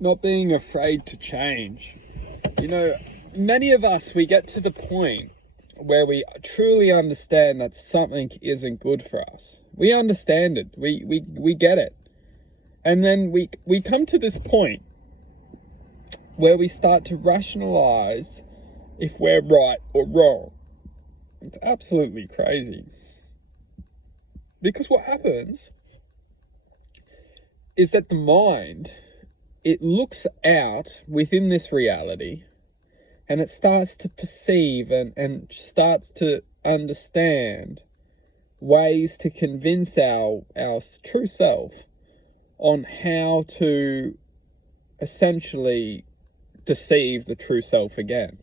not being afraid to change. You know, many of us, we get to the point where we truly understand that something isn't good for us. We understand it. We get it. And then we come to this point where we start to rationalize if we're right or wrong. It's absolutely crazy. Because what happens is that the mind, it looks out within this reality and it starts to perceive and starts to understand ways to convince our true self on how to essentially deceive the true self again.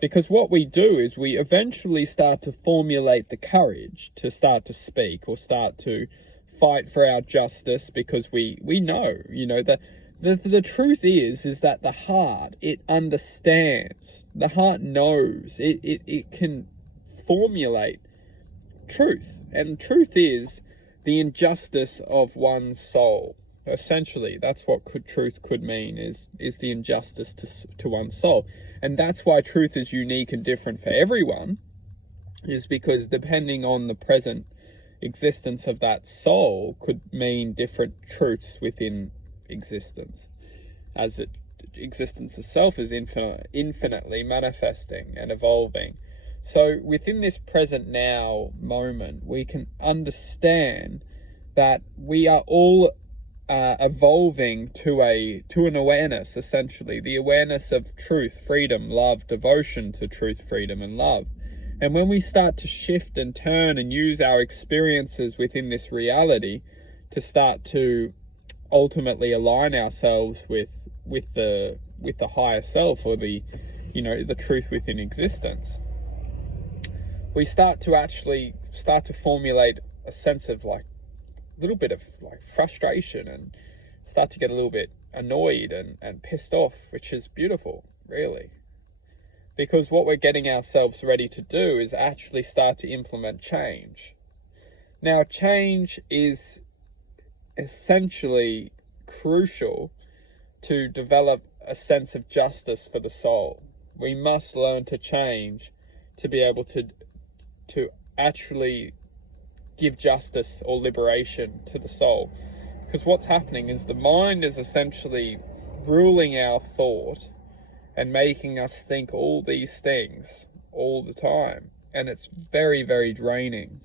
Because what we do is we eventually start to formulate the courage to start to speak or start to fight for our justice, because we know, that the truth is that the heart, it understands, the heart knows, it can formulate truth. And truth is the injustice of one's soul. Essentially, that's what truth could mean, is the injustice to one's soul. And that's why truth is unique and different for everyone, is because depending on the present existence of that soul could mean different truths within existence, as existence itself is infinitely manifesting and evolving. So within this present now moment, we can understand that we are all evolving to an awareness, essentially the awareness of truth, freedom, love, devotion to truth, freedom, and love. And when we start to shift and turn and use our experiences within this reality to start to ultimately align ourselves with the higher self, or the truth within existence, we start to formulate a sense of little bit of frustration, and start to get a little bit annoyed and pissed off, which is beautiful, really. Because what we're getting ourselves ready to do is actually start to implement change. Now, change is essentially crucial to develop a sense of justice for the soul. We must learn to change to be able to actually give justice or liberation to the soul. Because what's happening is the mind is essentially ruling our thought and making us think all these things all the time. And it's very, very draining.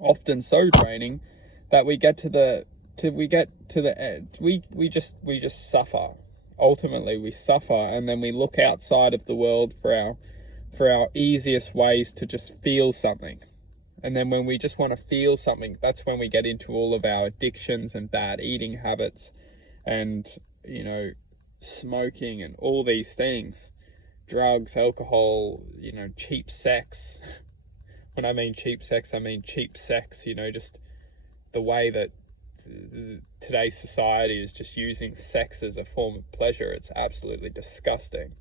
Often so draining that we get to the end. We just suffer. Ultimately we suffer, and then we look outside of the world for our easiest ways to just feel something. And then when we just want to feel something, that's when we get into all of our addictions and bad eating habits and, smoking and all these things. Drugs, alcohol, cheap sex. When I mean cheap sex, I mean cheap sex, just the way that today's society is just using sex as a form of pleasure. It's absolutely disgusting,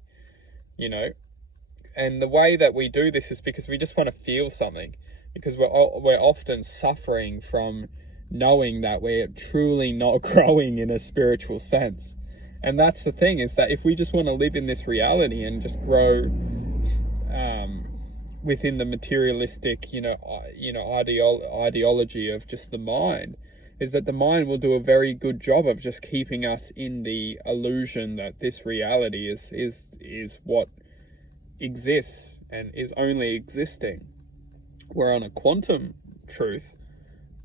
And the way that we do this is because we just want to feel something. Because we're often suffering from knowing that we're truly not growing in a spiritual sense. And that's the thing, is that if we just want to live in this reality and just grow within the materialistic, ideology of just the mind, is that the mind will do a very good job of just keeping us in the illusion that this reality is what exists and is only existing. We're on a quantum truth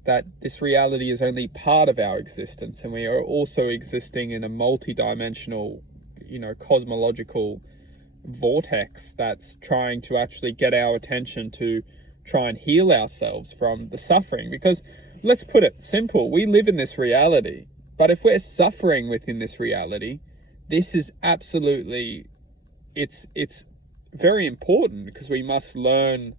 that this reality is only part of our existence, and we are also existing in a multi-dimensional, cosmological vortex that's trying to actually get our attention to try and heal ourselves from the suffering. Because let's put it simple, we live in this reality, but if we're suffering within this reality, this is absolutely, it's very important, because we must learn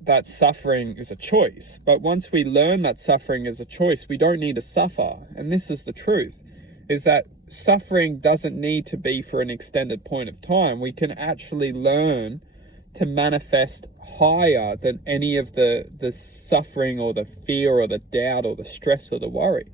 that suffering is a choice. But once we learn that suffering is a choice, we don't need to suffer. And this is the truth, is that suffering doesn't need to be for an extended point of time. We can actually learn to manifest higher than any of the suffering or the fear or the doubt or the stress or the worry.